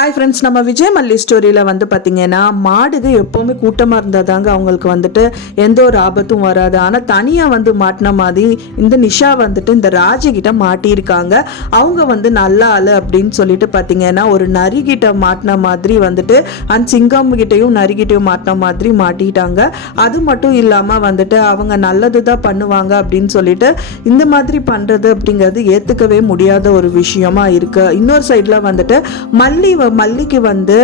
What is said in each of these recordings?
Hi friends, நம்ம விஜய் மல்லி ஸ்டோரியில் வந்து பார்த்தீங்கன்னா மாடுது எப்போவுமே கூட்டமாக இருந்தால் தாங்க அவங்களுக்கு வந்துட்டு எந்த ஒரு ஆபத்தும் வராது. ஆனால் தனியாக வந்து மாட்டின மாதிரி இந்த நிஷா வந்துட்டு இந்த ராஜிக்கிட்ட மாட்டியிருக்காங்க. அவங்க வந்து நல்ல ஆள் அப்படின்னு சொல்லிட்டு பார்த்தீங்கன்னா ஒரு நரிகிட்ட மாட்டின மாதிரி வந்துட்டு அந்த சிங்கம் கிட்டையும் நரிகிட்டையும் மாட்டின மாதிரி மாட்டிட்டாங்க. அது மட்டும் இல்லாமல் வந்துட்டு அவங்க நல்லது தான் பண்ணுவாங்க அப்படின்னு சொல்லிட்டு இந்த மாதிரி பண்ணுறது அப்படிங்கிறது ஏற்றுக்கவே முடியாத ஒரு விஷயமா இருக்கு. இன்னொரு சைடில் வந்துட்டு மல்லிக்கு வந்து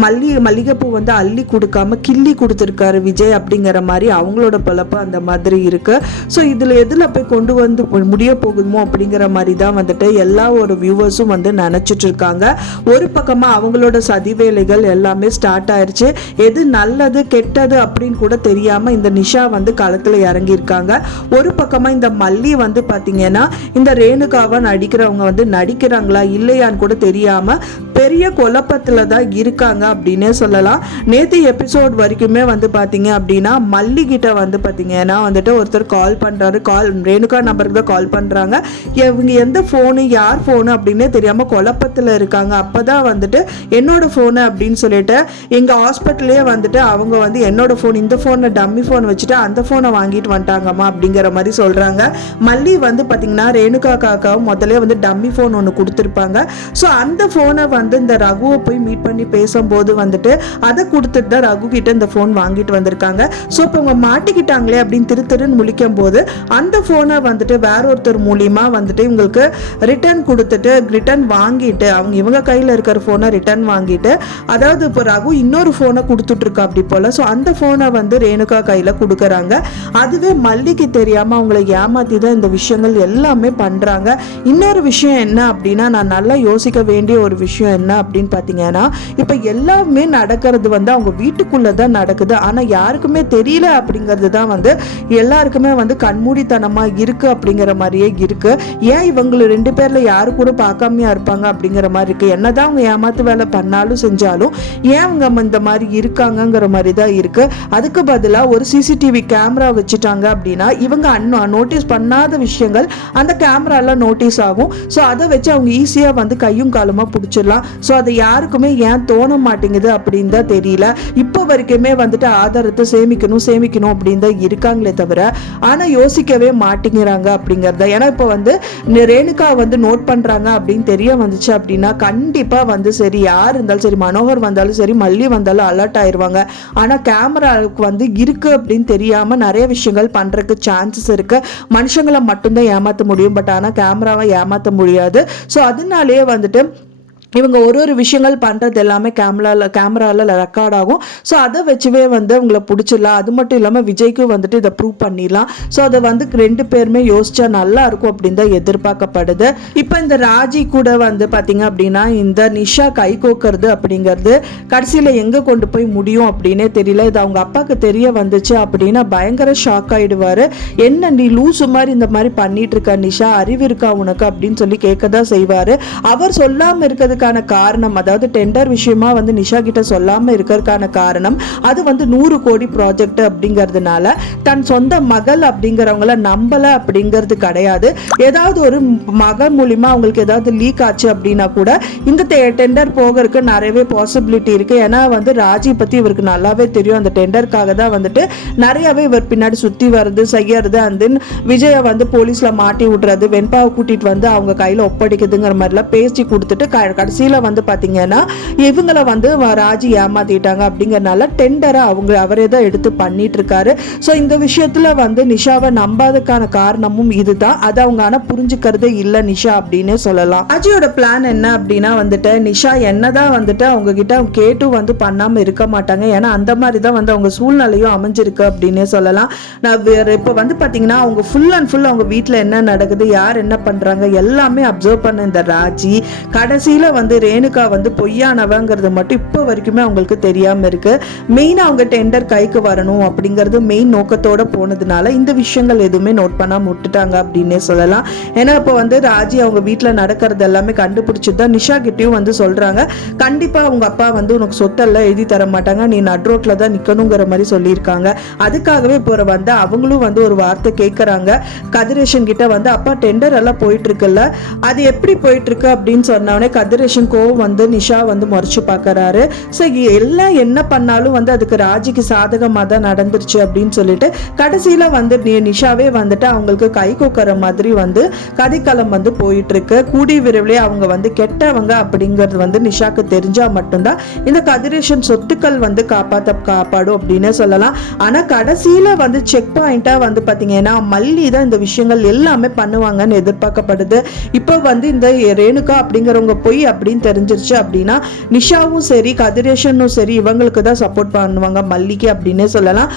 மல்லிகைப்பூ வந்து அள்ளி கொடுக்காம கிள்ளி கொடுத்துருக்காரு விஜய் அப்படிங்கிற மாதிரி அவங்களோட பழப்பு அந்த மாதிரி இருக்கு. ஸோ இதில் எதில் போய் கொண்டு வந்து முடிய போகுமோ அப்படிங்கிற மாதிரி தான் வந்துட்டு எல்லா ஒரு வியூவர்ஸும் வந்து நினச்சிட்டு இருக்காங்க. ஒரு பக்கமாக அவங்களோட சதி வேலைகள் எல்லாமே ஸ்டார்ட் ஆயிடுச்சு. எது நல்லது கெட்டது அப்படின்னு கூட தெரியாமல் இந்த நிஷா வந்து களத்தில் இறங்கியிருக்காங்க. ஒரு பக்கமாக இந்த மல்லி வந்து பார்த்தீங்கன்னா இந்த ரேணுகாவை நடிக்கிறவங்க வந்து நடிக்கிறாங்களா இல்லையான்னு கூட தெரியாமல் பெரிய குழப்பத்தில் தான் இருக்காங்க அப்படின்னே சொல்லலாம். நேற்று எபிசோட் வரைக்குமே வந்து பார்த்தீங்க அப்படின்னா மல்லிகிட்ட வந்து பார்த்தீங்கன்னா வந்துட்டு ஒருத்தர் கால் பண்ணுறாரு. ரேணுகா நம்பருக்கு தான் கால் பண்ணுறாங்க. இவங்க எந்த ஃபோனு யார் ஃபோனு அப்படின்னே தெரியாமல் குழப்பத்தில் இருக்காங்க. அப்போ தான் வந்துட்டு என்னோட ஃபோனு அப்படின்னு சொல்லிட்டு எங்கள் ஹாஸ்பிட்டலே வந்துட்டு அவங்க வந்து என்னோட ஃபோன் இந்த ஃபோனை டம்மி ஃபோன் வச்சுட்டு அந்த ஃபோனை வாங்கிட்டு வந்துட்டாங்கம்மா அப்படிங்கிற மாதிரி சொல்கிறாங்க. மல்லி வந்து பார்த்தீங்கன்னா ரேணுகா காக்காவும் முதல்ல வந்து டம்மி ஃபோன் ஒன்று கொடுத்துருப்பாங்க. ஸோ அந்த ஃபோனை வந்து இந்த ரகுவை போய் மீட் பண்ணி பேசும்போது வந்துட்டு அதை கொடுத்துட்டு தான் ரகு கிட்ட இந்த ஃபோன் வாங்கிட்டு வந்திருக்காங்க. ஸோ இப்போ அவங்க மாட்டிக்கிட்டாங்களே அப்படின்னு திருன்னு முழிக்கும் போது அந்த ஃபோனை வந்துட்டு வேற ஒருத்தர் மூலியமா வந்துட்டு இவங்களுக்கு ரிட்டர்ன் வாங்கிட்டு இவங்க கையில் இருக்கிற ஃபோனை ரிட்டர்ன் வாங்கிட்டு, அதாவது இப்போ ரகு இன்னொரு ஃபோனை கொடுத்துட்டு இருக்கா அப்படி போல. ஸோ அந்த ஃபோனை வந்து ரேணுகா கையில் கொடுக்குறாங்க. அதுவே மல்லிக்கு தெரியாம அவங்களை ஏமாத்தி தான் இந்த விஷயங்கள் எல்லாமே பண்றாங்க. இன்னொரு விஷயம் என்ன அப்படின்னா நான் நல்லா யோசிக்க வேண்டிய ஒரு விஷயம் என்ன அப்படின்னு பார்த்தீங்கன்னா இப்போ எல்லாமே நடக்கிறது வந்து அவங்க வீட்டுக்குள்ளே தான் நடக்குது. ஆனால் யாருக்குமே தெரியல அப்படிங்கிறது தான் வந்து எல்லாருக்குமே வந்து கண்மூடித்தனமாக இருக்கு அப்படிங்கிற மாதிரியே இருக்கு. ஏன் இவங்க ரெண்டு பேரில் யாரு கூட பார்க்காமையா இருப்பாங்க அப்படிங்கிற மாதிரி இருக்கு. என்னதான் அவங்க ஏமாத்து வேலை பண்ணாலும் செஞ்சாலும் ஏன் அவங்க இந்த மாதிரி இருக்காங்கங்கிற மாதிரி தான் இருக்கு. அதுக்கு பதிலாக ஒரு சிசிடிவி கேமரா வச்சுட்டாங்க அப்படின்னா இவங்க நோட்டீஸ் பண்ணாத விஷயங்கள் அந்த கேமரால நோட்டீஸ் ஆகும். ஸோ அதை வச்சு அவங்க ஈஸியாக வந்து கையும் காலமாக பிடிச்சிடலாம். ஸோ அதை யாருக்குமே ஏன் தோண மாட்டேங்குது அப்படின்னு தான் தெரியல. இப்போ வரைக்குமே வந்துட்டு ஆதாரத்தை சேமிக்கணும் அப்படின்னு தான் இருக்காங்களே தவிர ஆனால் யோசிக்கவே மாட்டேங்கிறாங்க அப்படிங்கிறத. ஏன்னா இப்போ வந்து ரேணுகா வந்து நோட் பண்ணுறாங்க அப்படின்னு தெரிய வந்துச்சு அப்படின்னா கண்டிப்பாக வந்து சரி யார் இருந்தாலும் சரி மனோகர் வந்தாலும் சரி மல்லி வந்தாலும் அலர்ட் ஆயிடுவாங்க. ஆனால் கேமராவுக்கு வந்து இருக்கு அப்படின்னு தெரியாமல் நிறைய விஷயங்கள் பண்ணுறதுக்கு சான்சஸ் இருக்கு. மனுஷங்களை மட்டும்தான் ஏமாற்ற முடியும், பட் ஆனால் கேமராவை ஏமாற்ற முடியாது. ஸோ அதனாலேயே வந்துட்டு இவங்க ஒரு விஷயங்கள் பண்ணுறது எல்லாமே கேமராவில் ரெக்கார்ட் ஆகும். ஸோ அதை வச்சுவே வந்து அவங்கள பிடிச்சிடலாம். அது மட்டும் இல்லாமல் விஜய்க்கும் வந்துட்டு இதை ப்ரூவ் பண்ணிடலாம். ஸோ அதை வந்து ரெண்டு பேருமே யோசிச்சா நல்லா இருக்கும் அப்படின்னு தான் எதிர்பார்க்கப்படுது. இப்போ இந்த ராஜி கூட வந்து பார்த்தீங்க அப்படின்னா இந்த நிஷா கை கோக்கிறது அப்படிங்கிறது கடைசியில் எங்கே கொண்டு போய் முடியும் அப்படின்னே தெரியல. இது அவங்க அப்பாவுக்கு தெரிய வந்துச்சு அப்படின்னா பயங்கர ஷாக் ஆகிடுவார். என்ன நீ லூசு மாதிரி இந்த மாதிரி பண்ணிட்டு இருக்க நிஷா, அறிவு இருக்கா உனக்கு அப்படின்னு சொல்லி கேட்க தான் செய்வார். அவர் சொல்லாமல் இருக்கிறது காரணம், அதாவது டெண்டர் விஷயமா வந்து நிஷா கிட்ட சொல்லாம இருக்கிறதுக்கான காரணம் அது வந்து 100 கோடி ப்ராஜெக்ட் அப்படிங்கிறதுனால தன் சொந்த மகள் அப்படிங்கிறவங்கள நம்பல அப்படிங்கிறது கிடையாது. ஏதாவது ஒரு மகள் மூலியமா அவங்களுக்கு ஏதாவது லீக் ஆச்சு அப்படின்னா கூட இந்த டெண்டர் போகிறதுக்கு நிறையவே பாசிபிலிட்டி இருக்கு. ஏன்னா வந்து ராஜி பத்தி இவருக்கு நல்லாவே தெரியும். அந்த டெண்டருக்காக தான் வந்துட்டு நிறையவே இவர் பின்னாடி சுத்தி வருது செய்யறது. அண்ட் தென் விஜய வந்து போலீஸ்ல மாட்டி விடுறது, வெண்பாவை கூட்டிட்டு வந்து அவங்க கையில ஒப்படைக்குதுங்கிற மாதிரிலாம் பேசி கொடுத்துட்டு கடைசியில வந்து பாத்தீங்கன்னா இவங்களை வந்து ராஜி ஏமாத்திட்டாங்க அப்படிங்கறனால டெண்டரை அவரே தான் எடுத்து பண்ணிட்டு இருக்காரு. ஸோ இந்த விஷயத்துல வந்து நிஷாவை நம்பாததுக்கான காரணமும் இதுதான். அதை அவங்க ஆனா புரிஞ்சுக்கிறதே இல்லை நிஷா அப்படின்னு சொல்லலாம். ராஜியோட பிளான் என்ன அப்படின்னா வந்துட்டு நிஷா என்னதான் வந்துட்டு அவங்க கிட்ட கேட்டு வந்து பண்ணாம இருக்க மாட்டாங்க. ஏன்னா அந்த மாதிரி தான் வந்து அவங்க சூழ்நிலையும் அமைஞ்சிருக்கு அப்படின்னே சொல்லலாம். நான் இப்போ வந்து பாத்தீங்கன்னா அவங்க ஃபுல் அண்ட் ஃபுல் அவங்க வீட்டில் என்ன நடக்குது யார் என்ன பண்றாங்க எல்லாமே அப்சர்வ் பண்ண இந்த ராஜி கடைசியில வந்து ரேணுகா வந்து பொய்யானவங்கிறது மட்டும் இப்போ வரைக்குமே அவங்களுக்கு தெரியாம இருக்கு. மெயினா அவங்க டெண்டர் கைக்கு வரணும் அப்படிங்கிறது மெயின் நோக்கத்தோட போனதுனால இந்த விஷயங்கள் எதுவுமே நோட் பண்ணாம விட்டுட்டாங்க அப்படின்னே சொல்லலாம். ஏன்னா இப்போ வந்து ராஜி அவங்க வீட்டில் நடக்கிறது எல்லாமே கண்டுபிடிச்சுதான் நிஷா கிட்டையும் வந்து சொல்றாங்க. கண்டிப்பா அவங்க அப்பா வந்து உனக்கு சொத்தெல்லாம் எழுதி தர மாட்டாங்க, நீ நட்ரோட்ல தான் நிக்கணுங்கிற மாதிரி சொல்லியிருக்காங்க. அதுக்காகவே போற வந்து அவங்களும் வந்து ஒரு வார்த்தை கேட்கறாங்க கதிரேஷன் கிட்ட வந்து அப்பா டெண்டர் எல்லாம் போயிட்டு இருக்குல்ல அது எப்படி போயிட்டு இருக்கு அப்படின்னு சொன்னவனே கதிரேஷன் கதிரேஷன் கோவம் வந்து நிஷா வந்து முறைச்சு பார்க்கறாரு. ஸோ எல்லாம் என்ன பண்ணாலும் வந்து அதுக்கு ராஜிக்கு சாதகமாக தான் நடந்துருச்சு அப்படின்னு சொல்லிட்டு கடைசியில் வந்து நிஷாவே வந்துட்டு அவங்களுக்கு கை கொக்கற மாதிரி வந்து கதைக்களம் வந்து போயிட்டு இருக்கு. கூடி விரைவிலே அவங்க வந்து கெட்டவங்க அப்படிங்கிறது வந்து நிஷாக்கு தெரிஞ்சா மட்டும்தான் இந்த கதிரேஷன் சொத்துக்கள் வந்து காப்பாடும் அப்படின்னு சொல்லலாம். ஆனா கடைசியில வந்து செக் பாயிண்டா வந்து பாத்தீங்கன்னா மல்லி தான் இந்த விஷயங்கள் எல்லாமே பண்ணுவாங்கன்னு எதிர்பார்க்கப்படுது. இப்போ வந்து இந்த ரேணுகா அப்படிங்கிறவங்க பொய் அப்படின்னு தெரிஞ்சிருச்சு அப்படின்னா நிஷாவும் சரி கதிரேஷனும் சரி இவங்களுக்கு தான் சப்போர்ட் பண்ணுவாங்க மல்லிக்கு அப்படின்னு சொல்லலாம்.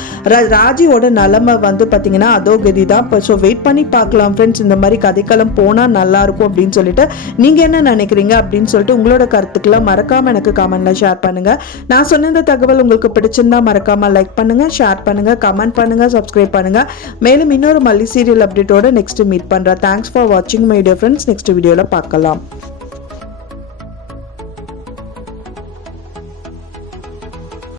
ராஜியோட நிலைமை வந்து பாத்தீங்கன்னா அதோ கதி தான். ஸோ வெயிட் பண்ணி பார்க்கலாம் ஃப்ரெண்ட்ஸ், இந்த மாதிரி கதைக்களம் போனா நல்லா இருக்கும் அப்படின்னு சொல்லிட்டு நீங்க என்ன நினைக்கிறீங்க அப்படின்னு சொல்லிட்டு உங்களோட கருத்துக்களை மறக்காம எனக்கு கமெண்ட்ல ஷேர் பண்ணுங்க. நான் சொன்ன இந்த தகவல் உங்களுக்கு பிடிச்சிருந்தா மறக்காம லைக் பண்ணுங்க, ஷேர் பண்ணுங்க, கமெண்ட் பண்ணுங்க, சப்ஸ்கிரைப் பண்ணுங்க. மேலும் இன்னொரு மல்லி சீரியல் அப்டேட்டோட நெக்ஸ்ட் மீட் பண்றேன். தேங்க்ஸ் ஃபார் வாட்சிங் மை டியர் ஃப்ரெண்ட்ஸ். நெக்ஸ்ட் வீடியோல பார்க்கலாம்.